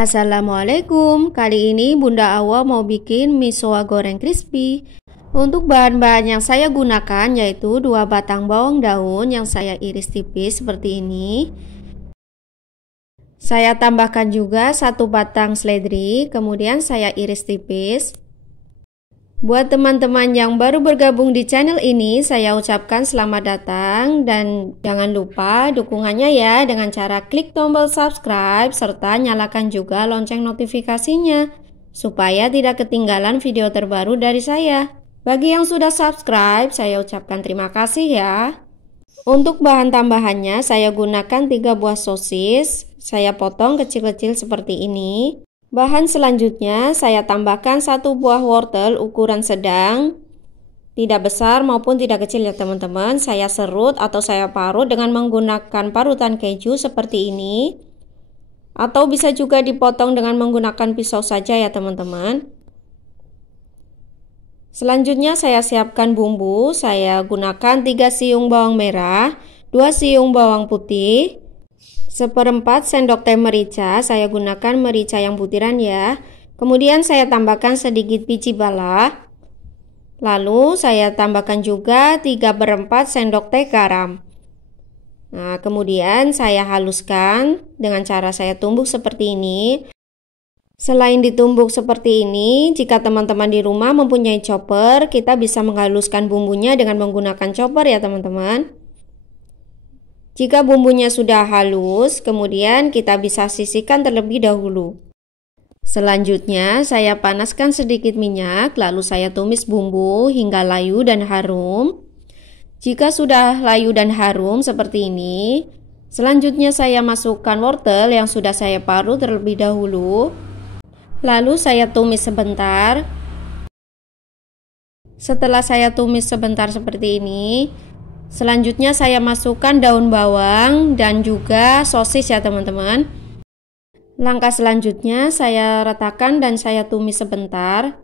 Assalamualaikum, kali ini Bunda Awa mau bikin misoa goreng crispy. Untuk bahan-bahan yang saya gunakan yaitu 2 batang bawang daun yang saya iris tipis seperti ini. Saya tambahkan juga 1 batang seledri, kemudian saya iris tipis. Buat teman-teman yang baru bergabung di channel ini, saya ucapkan selamat datang dan jangan lupa dukungannya ya dengan cara klik tombol subscribe serta nyalakan juga lonceng notifikasinya supaya tidak ketinggalan video terbaru dari saya. Bagi yang sudah subscribe, saya ucapkan terima kasih ya. Untuk bahan tambahannya, saya gunakan 3 buah sosis, saya potong kecil-kecil seperti ini. Bahan selanjutnya saya tambahkan 1 buah wortel ukuran sedang, tidak besar maupun tidak kecil ya teman-teman. Saya serut atau saya parut dengan menggunakan parutan keju seperti ini, atau bisa juga dipotong dengan menggunakan pisau saja ya teman-teman. Selanjutnya saya siapkan bumbu. Saya gunakan 3 siung bawang merah, 2 siung bawang putih, 1/4 sendok teh merica, saya gunakan merica yang butiran ya. Kemudian saya tambahkan sedikit biji bala. Lalu saya tambahkan juga 3/4 sendok teh garam. Nah, kemudian saya haluskan dengan cara saya tumbuk seperti ini. Selain ditumbuk seperti ini, jika teman-teman di rumah mempunyai chopper, kita bisa menghaluskan bumbunya dengan menggunakan chopper ya teman-teman. Jika bumbunya sudah halus, kemudian kita bisa sisihkan terlebih dahulu. Selanjutnya, saya panaskan sedikit minyak, lalu saya tumis bumbu hingga layu dan harum. Jika sudah layu dan harum seperti ini, selanjutnya saya masukkan wortel yang sudah saya parut terlebih dahulu. Lalu saya tumis sebentar. Setelah saya tumis sebentar seperti ini, selanjutnya saya masukkan daun bawang dan juga sosis ya teman-teman. Langkah selanjutnya saya ratakan dan saya tumis sebentar.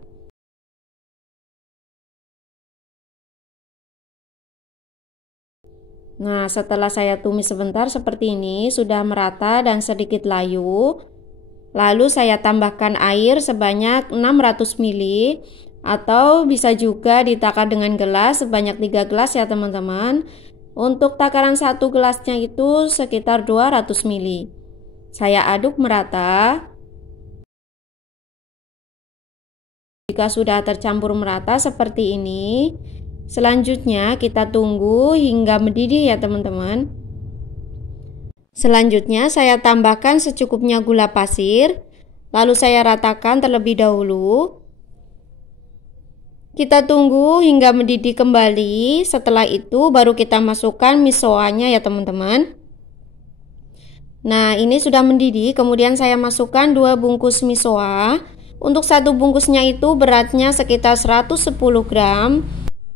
Nah, setelah saya tumis sebentar seperti ini, sudah merata dan sedikit layu. Lalu saya tambahkan air sebanyak 600 ml. Atau bisa juga ditakar dengan gelas sebanyak 3 gelas ya teman-teman. Untuk takaran 1 gelasnya itu sekitar 200 ml. Saya aduk merata. Jika sudah tercampur merata seperti ini, selanjutnya kita tunggu hingga mendidih ya teman-teman. Selanjutnya saya tambahkan secukupnya gula pasir. Lalu saya ratakan terlebih dahulu. Kita tunggu hingga mendidih kembali. Setelah itu baru kita masukkan misoanya ya teman-teman. Nah, ini sudah mendidih. Kemudian saya masukkan 2 bungkus misoa. Untuk 1 bungkusnya itu beratnya sekitar 110 gram.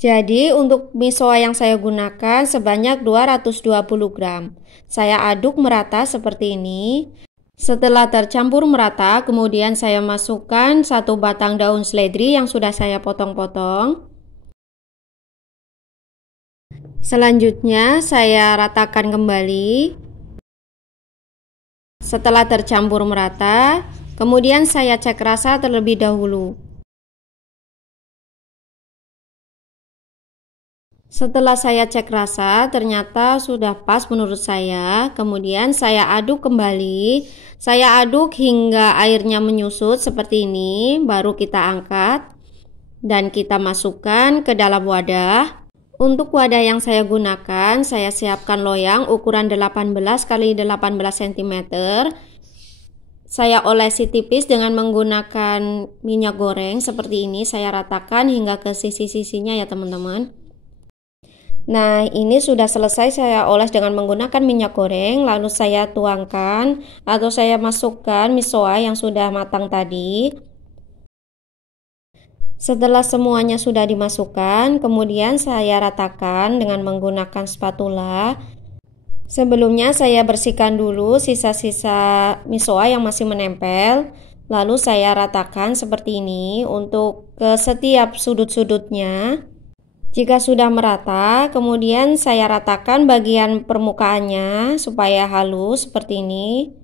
Jadi untuk misoa yang saya gunakan sebanyak 220 gram. Saya aduk merata seperti ini. Setelah tercampur merata, kemudian saya masukkan 1 batang daun seledri yang sudah saya potong-potong. Selanjutnya saya ratakan kembali. Setelah tercampur merata, kemudian saya cek rasa terlebih dahulu. Setelah saya cek rasa, ternyata sudah pas menurut saya. Kemudian saya aduk kembali. Saya aduk hingga airnya menyusut seperti ini. Baru kita angkat dan kita masukkan ke dalam wadah. Untuk wadah yang saya gunakan, saya siapkan loyang ukuran 18 x 18 cm. Saya olesi tipis dengan menggunakan minyak goreng seperti ini. Saya ratakan hingga ke sisi-sisinya ya teman-teman. Nah, ini sudah selesai saya oles dengan menggunakan minyak goreng. Lalu saya tuangkan atau saya masukkan misoa yang sudah matang tadi. Setelah semuanya sudah dimasukkan, kemudian saya ratakan dengan menggunakan spatula. Sebelumnya saya bersihkan dulu sisa-sisa misoa yang masih menempel. Lalu saya ratakan seperti ini untuk ke setiap sudut-sudutnya. Jika sudah merata, kemudian saya ratakan bagian permukaannya supaya halus seperti ini.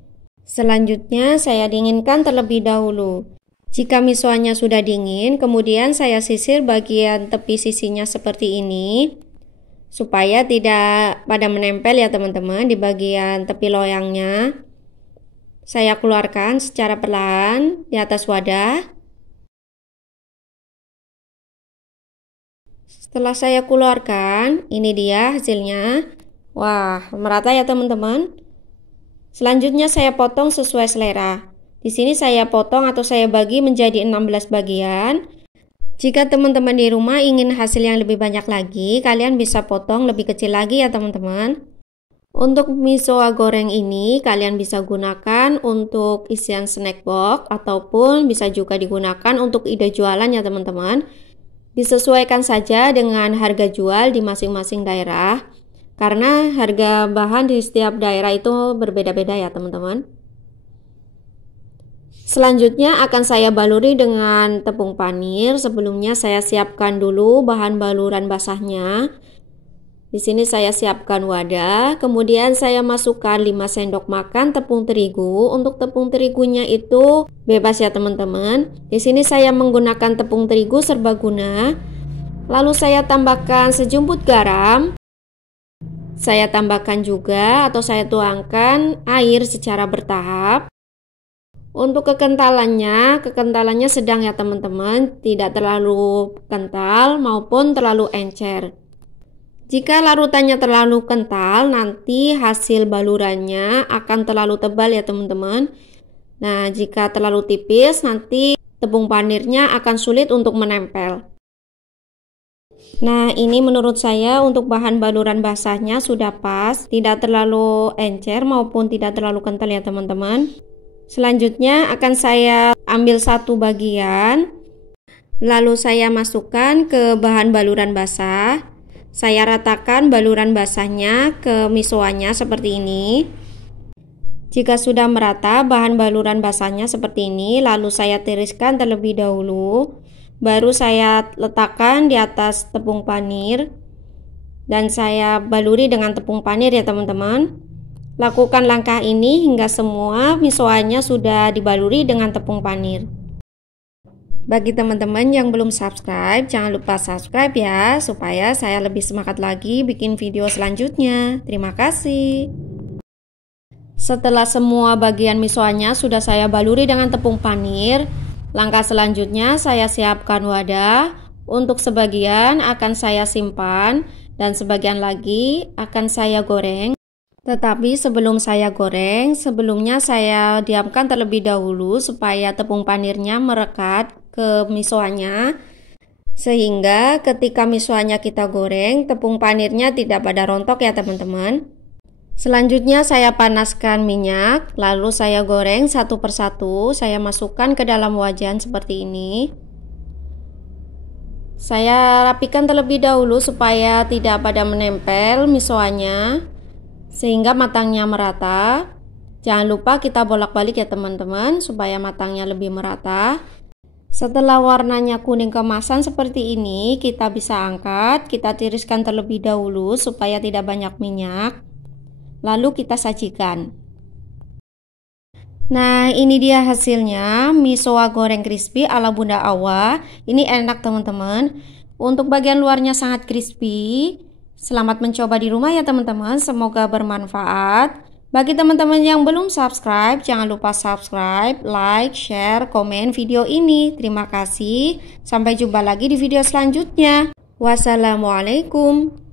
Selanjutnya saya dinginkan terlebih dahulu. Jika misoanya sudah dingin, kemudian saya sisir bagian tepi sisinya seperti ini, supaya tidak pada menempel ya teman-teman di bagian tepi loyangnya. Saya keluarkan secara perlahan di atas wadah. Setelah saya keluarkan, ini dia hasilnya. Wah, merata ya teman-teman. Selanjutnya saya potong sesuai selera. Di sini saya potong atau saya bagi menjadi 16 bagian. Jika teman-teman di rumah ingin hasil yang lebih banyak lagi, kalian bisa potong lebih kecil lagi ya teman-teman. Untuk miso goreng ini kalian bisa gunakan untuk isian snack box ataupun bisa juga digunakan untuk ide jualan ya teman-teman. Disesuaikan saja dengan harga jual di masing-masing daerah, karena harga bahan di setiap daerah itu berbeda-beda ya teman-teman. Selanjutnya akan saya baluri dengan tepung panir. Sebelumnya saya siapkan dulu bahan baluran basahnya. Di sini saya siapkan wadah, kemudian saya masukkan 5 sendok makan tepung terigu. Untuk tepung terigunya itu bebas ya teman-teman. Di sini saya menggunakan tepung terigu serbaguna. Lalu saya tambahkan sejumput garam. Saya tambahkan juga atau saya tuangkan air secara bertahap. Untuk kekentalannya sedang ya teman-teman, tidak terlalu kental maupun terlalu encer. Jika larutannya terlalu kental, nanti hasil balurannya akan terlalu tebal ya teman-teman. Nah, jika terlalu tipis, nanti tepung panirnya akan sulit untuk menempel. Nah, ini menurut saya untuk bahan baluran basahnya sudah pas, tidak terlalu encer maupun tidak terlalu kental ya teman-teman. Selanjutnya akan saya ambil satu bagian, lalu saya masukkan ke bahan baluran basah. Saya ratakan baluran basahnya ke misoanya seperti ini. Jika sudah merata bahan baluran basahnya seperti ini, lalu saya tiriskan terlebih dahulu. Baru saya letakkan di atas tepung panir dan saya baluri dengan tepung panir ya teman-teman. Lakukan langkah ini hingga semua misoanya sudah dibaluri dengan tepung panir. Bagi teman-teman yang belum subscribe, jangan lupa subscribe ya, supaya saya lebih semangat lagi bikin video selanjutnya. Terima kasih. Setelah semua bagian misoanya sudah saya baluri dengan tepung panir, langkah selanjutnya saya siapkan wadah. Untuk sebagian akan saya simpan dan sebagian lagi akan saya goreng. Tetapi sebelum saya goreng, sebelumnya saya diamkan terlebih dahulu supaya tepung panirnya merekat ke misoanya, sehingga ketika misoanya kita goreng, tepung panirnya tidak pada rontok ya teman-teman. Selanjutnya saya panaskan minyak, lalu saya goreng satu persatu. Saya masukkan ke dalam wajan seperti ini. Saya rapikan terlebih dahulu supaya tidak pada menempel misoanya, sehingga matangnya merata. Jangan lupa kita bolak-balik ya teman-teman, supaya matangnya lebih merata. Setelah warnanya kuning keemasan seperti ini, kita bisa angkat. Kita tiriskan terlebih dahulu supaya tidak banyak minyak. Lalu kita sajikan. Nah, ini dia hasilnya miso goreng crispy ala Bunda Awa. Ini enak teman-teman. Untuk bagian luarnya sangat crispy. Selamat mencoba di rumah ya teman-teman, semoga bermanfaat. Bagi teman-teman yang belum subscribe, jangan lupa subscribe, like, share, komen video ini. Terima kasih, sampai jumpa lagi di video selanjutnya. Wassalamualaikum.